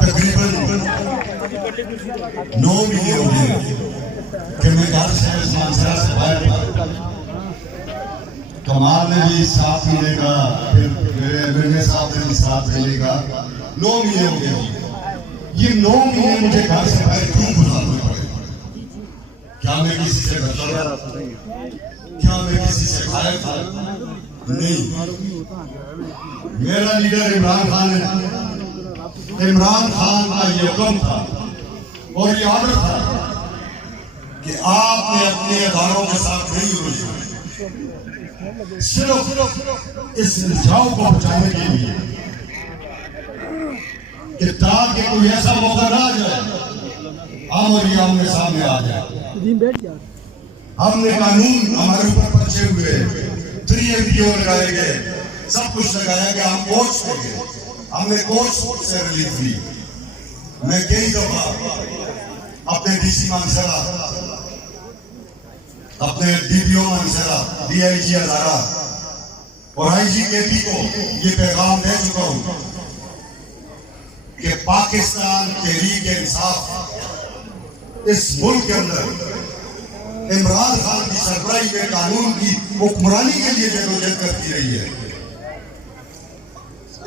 तकरीबन 9 महीने हो गए कि मैं घर से मानसरा से बाहर था। कमाल ने भी साथ मिलेगा, फिर मेरे साथ भी साथ मिलेगा। 9 महीने हो गए। ये 9 महीने मुझे घर से बाहर क्यों गुजारने पड़े? क्या मैं किसी से बचा? क्या मैं किसी से खाया था? नहीं। मेरा लीडर इमरान खान है। इमरान खान का ये हुक्म था और ये ऑर्डर था कि आपने अपने अदारों के साथ नहीं उलझना, सिर्फ इस इल्जाम को बचाने के लिए कि ताकि कोई ऐसा मौका ना आ जाए हम और ये आमने सामने आ जाए। हमने कानून हमारे ऊपर पर्चे हुए, 3MPO लगाए गए, सब कुछ लगाया कि हम कोर्ट से गए। हमने कोर्ट से रिलीफ ली। मैं कई दफा अपने DC मानसरा, अपने DPO मानसरा, DIG हजारा और IGKP को ये पैगाम दे चुका हूं कि पाकिस्तान तहरीक इंसाफ इस मुल्क के अंदर इमरान खान की सरबराही में कानून की हुक्मरानी के लिए जदोजहद करती रही है।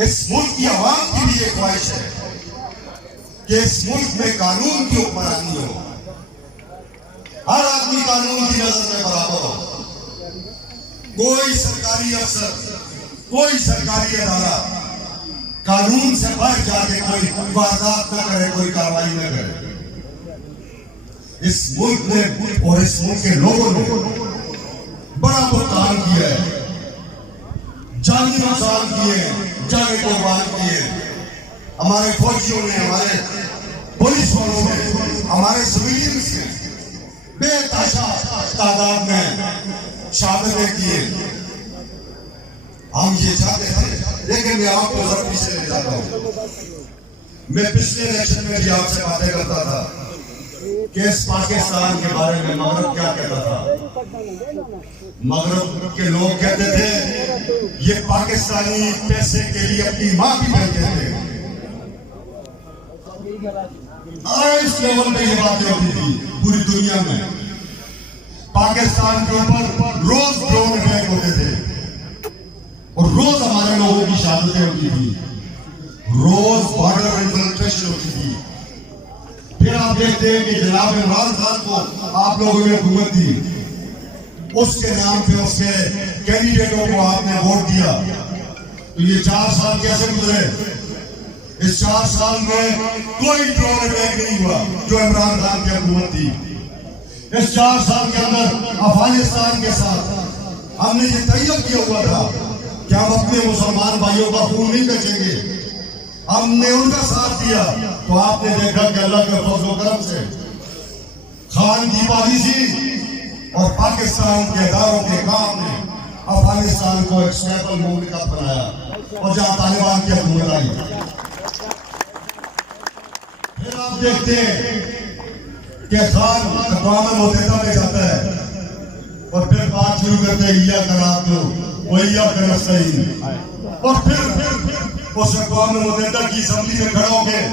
इस मुल्क की आवाम की भी ये ख्वाहिश है कि इस मुल्क में कानून की हुक्मरानी हो, हर आदमी कानून की नजर में बराबर हो। कोई सरकारी अफसर, कोई सरकारी अदारा कानून से बढ़ जाके कोई वारदात न करे, कोई कार्रवाई न करे। इस मुल्क ने और इस मुल्क के लोगों ने बड़ा भुगतान किया है, जानी नुकसान किए, जाने कुर्बान किए। हमारे फौजियों ने, हमारे पुलिस वालों ने, हमारे सिविलियंस ने बेतहाशा तादाद में शहादतें किए। हम ये चाहते थे, लेकिन मैं आपको जरा पीछे ले जाता हूँ। मैं पिछले इलेक्शन में भी आपसे बातें करता था कि इस पाकिस्तान के बारे में मगरब क्या कहता था। मगरब के लोग कहते थे ये पाकिस्तानी पैसे के लिए अपनी मां भी बहते थे। इस लेवल पे ये बातें होती थी पूरी दुनिया में। पाकिस्तान के ऊपर रोज ड्रोन अटैक होते थे और रोज हमारे लोगों की शहादतें होती थी, रोज बॉर्डर इन्फिल्ट्रेशन होती थी। फिर आप देखते हैं कि जनाब इमरान खान को आप लोगों ने हुकूमत दी, उसके नाम पे उसके कैंडिडेटों को आपने वोट दिया। तो ये 4 साल कैसे गुजरे? इस 4 साल में कोई ड्रोन अटैक नहीं हुआ जो इमरान खान की हुकूमत थी। इस 4 साल के अंदर अफगानिस्तान के साथ हमने ये तय किया हुआ था कि हम अपने मुसलमान भाइयों का खून नहीं बचेंगे। हमने उनका साथ दिया तो आपने देखा कि अल्लाह के फजल व करम से खान की पॉलिसी और पाकिस्तान के इदारों के काम ने अफगानिस्तान को एक स्टेबल मुल्क बनाया और जहां तालिबान की हुकूमत आई। फिर आप देखते हैं कि खान अक़वाम मुत्तहिदा में जाता है और फिर बात शुरू करते हैं इय्याक नअबुदु व इय्याक नस्तईन। और फिर उस अक़वाम मुत्तहिदा की असम्बली में खड़ा होकर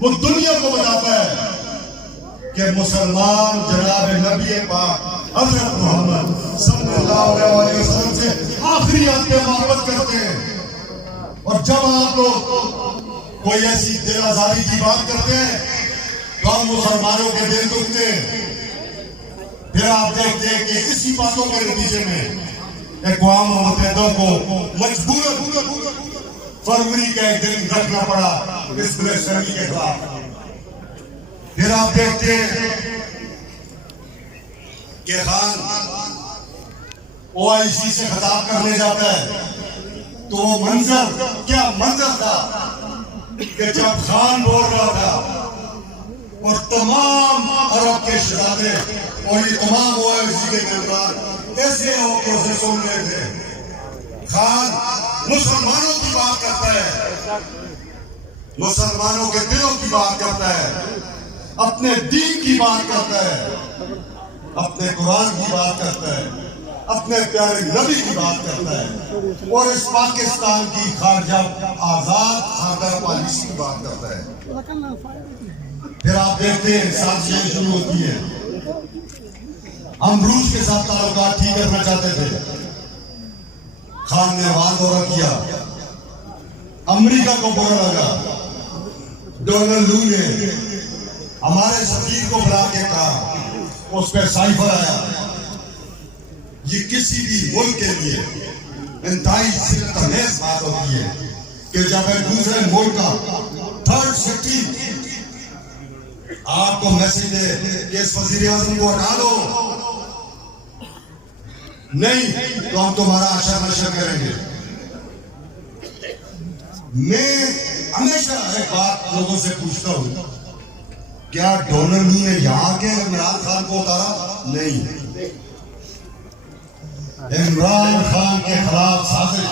वो दुनिया को बताता है कि मुसलमान जनाब नबी पाक हज़रत मोहम्मद सल्लल्लाहु अलैहि वसल्लम से आखिरी हद पे मोहब्बत करते हैं। और जब आप लोग कोई ऐसी दिल आजादी की बात करते हैं तो हम मुसलमानों के दिल दुखते हैं। फिर आप देखते हैं कि इसी बातों के नतीजे में अक़वाम मुत्तहिदा को मजबूरन फरवरी का एक दिन रखना पड़ा इस ब्लेसरी के खिलाफ। फिर आप देखते हैं कि खान OIC से खिताब करने जाता है तो वो मंजर क्या मंजर था कि जब खान बोल रहा था और तमाम अरब के शहजादे और ये तमाम OIC के मेंबर ऐसे होकर उसे सुन रहे थे। खान मुसलमानों की बात करता है, मुसलमानों के दिलों की बात करता है, अपने दीन की बात करता है, अपने कुरान की बात करता है, अपने प्यारे नबी की बात करता है और इस पाकिस्तान की खारजा आजाद खारजा पॉलिसी की बात करता है। फिर आप देखते हैं साजिशें शुरू होती है। हम रूस के साथ ताल्लुकात ठीक करना चाहते थे, खान ने वादा किया, अमेरिका को बुरा लगा, डोनाल्ड लू ने हमारे सफीर को बुला के कहा, उस पर साइफर आया। ये किसी भी मुल्क के लिए इंतहाई तमेज बात होती है कि जब एक दूसरे मुल्क का थर्ड सिटी आपको मैसेज दे कि इस वजीर आजम को हटा दो, नहीं तो हम तुम्हारा आशा नशा करेंगे। मैं हमेशा एक बात लोगों से पूछता हूं, क्या डोनाल्ड लू ने यहां के इमरान खान को उतारा? नहीं, इमरान खान के खिलाफ साजिश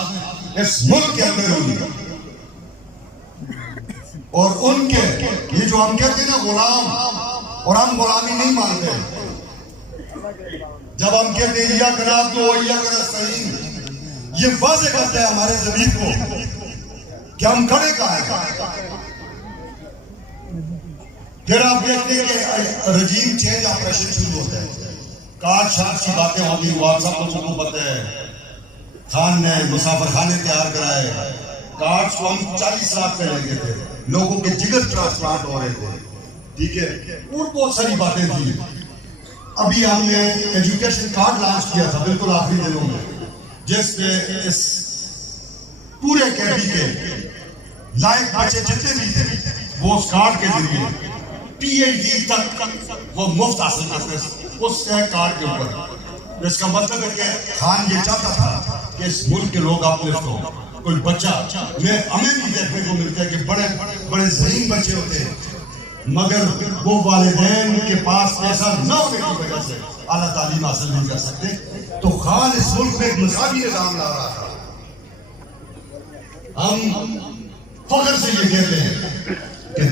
इस मुल्क के अंदर हुई और उनके ये जो हम कहते हैं ना गुलाम, और हम गुलामी नहीं मानते। जब हम कहते हैं या कराब तो या करा सही, ये वाज़ेह करते हैं हमारे ज़मीर को कि हम खड़े कहाँ हैं। फिर आप देखते हैं कि रजीम चेंज ऑपरेशन शुरू होता है, कार्ड शार्ट की बातें होगी, व्हाट्सएप लोगों को पता है। खान ने मुसाफिर खाने तैयार कराए, कार्ड को हम 40 लाख पे लेके थे, लोगों के जिगर ट्रांसप्लांट हो रहे थे, ठीक है, और बहुत सारी बातें थी। अभी हमने एजुकेशन कार्ड लॉन्च किया था बिल्कुल आखिरी दिनों में, जिससे इस पूरे कैदी के लायक बच्चे जितने भी थे वो उस कार्ड के जरिए PhD तक वो मुफ्त हासिल करते उस कार्ड के ऊपर। इसका मतलब है कि खान ये चाहता था कि इस मुल्क के लोग अपलिफ्ट हो। कोई बच्चा हमें भी देखने को मिलता है कि बड़े बड़े ज़हीन बच्चे होते हैं, मगर वो वालिदैन के पास पैसा न होने की वजह से आला तालीम हासिल नहीं कर सकते। तो खान इस मुल्क में एक मज़हबी निज़ाम ला रहा था। हम फख्र से ये कहते हैं कि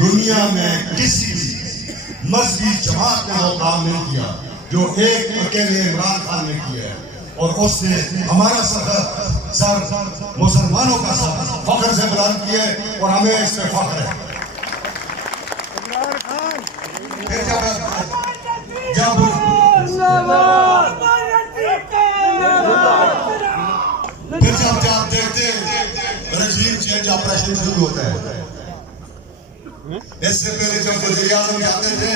दुनिया में किसी भी मजहबी जमात ने वो काम नहीं किया जो एक अकेले इमरान खान ने किया है, और उसने हमारा सर मुसलमानों का सर फख्र से बुलंद किया है और हमें इस पर फख्र है। जब आप देखते रजीम चेंज ऑपरेशन शुरू होता है, इससे पहले जब वज़ीर आज़म जाते थे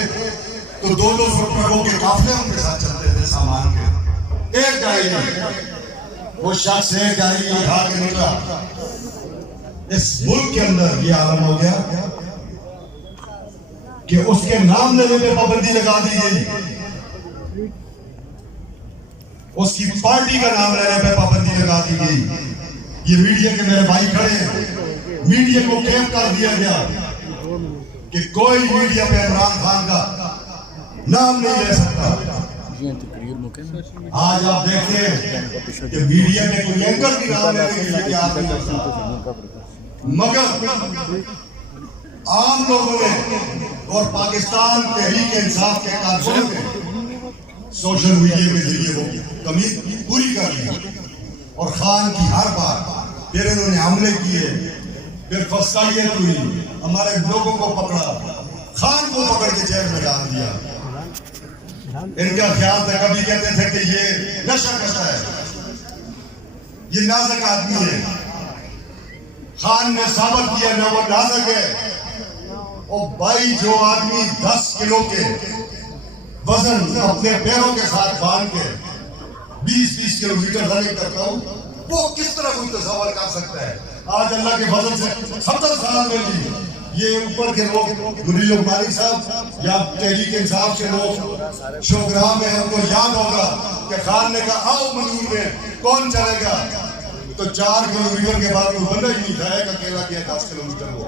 तो 200 ट्रकों के काफिले उनके साथ चलते थे सामान के। एक गाड़ी में वो शख्स एक गाड़ी उठा के निकला, इस मुल्क के अंदर ये आलम हो गया कि उसके नाम लेने पे पाबंदी लगा दी गई, उसकी पार्टी का नाम लेने पे पाबंदी लगा दी गई। ये मीडिया के मेरे भाई खड़े हैं, मीडिया को कैद कर दिया गया कि कोई मीडिया पे इमरान खान का नाम नहीं ले सकता। आज आप देखते हैं कि मीडिया में कोई एंकर भी नाम लेने के लिए तैयार नहीं होता, मगर आम लोगों ने और पाकिस्तान तहरीक इंसाफ के कारकुनों ने सोशल मीडिया के जरिए वो कमी पूरी कर ली और खान की हर बार फिर इन्होंने हमले किए, फिर फसाइयत हुई, हमारे लोगों को पकड़ा, खान को पकड़ के जेल में डाल दिया। इनका ख्याल था, कभी कहते थे कि ये नशा करता है, ये नाज़ुक आदमी है। खान ने साबित किया ना वो नाज़ुक है। और भाई जो आदमी 10 किलो के वजन अपने पैरों के साथ बांध के 20-20 किलोमीटर रनिंग करता हूँ, वो किस तरह कोई तस्वर कर सकता है। आज अल्लाह के फजल से 70 साल में भी ये ऊपर के लोग गुरील मालिक साहब या तहरीक इंसाफ के लोग शोग्राम में हमको याद होगा कि खान ने कहा आओ मंजूर में कौन चलेगा, तो 4 किलोमीटर के बाद वो बंदा ही नहीं था, एक अकेला किया 10 किलोमीटर वो।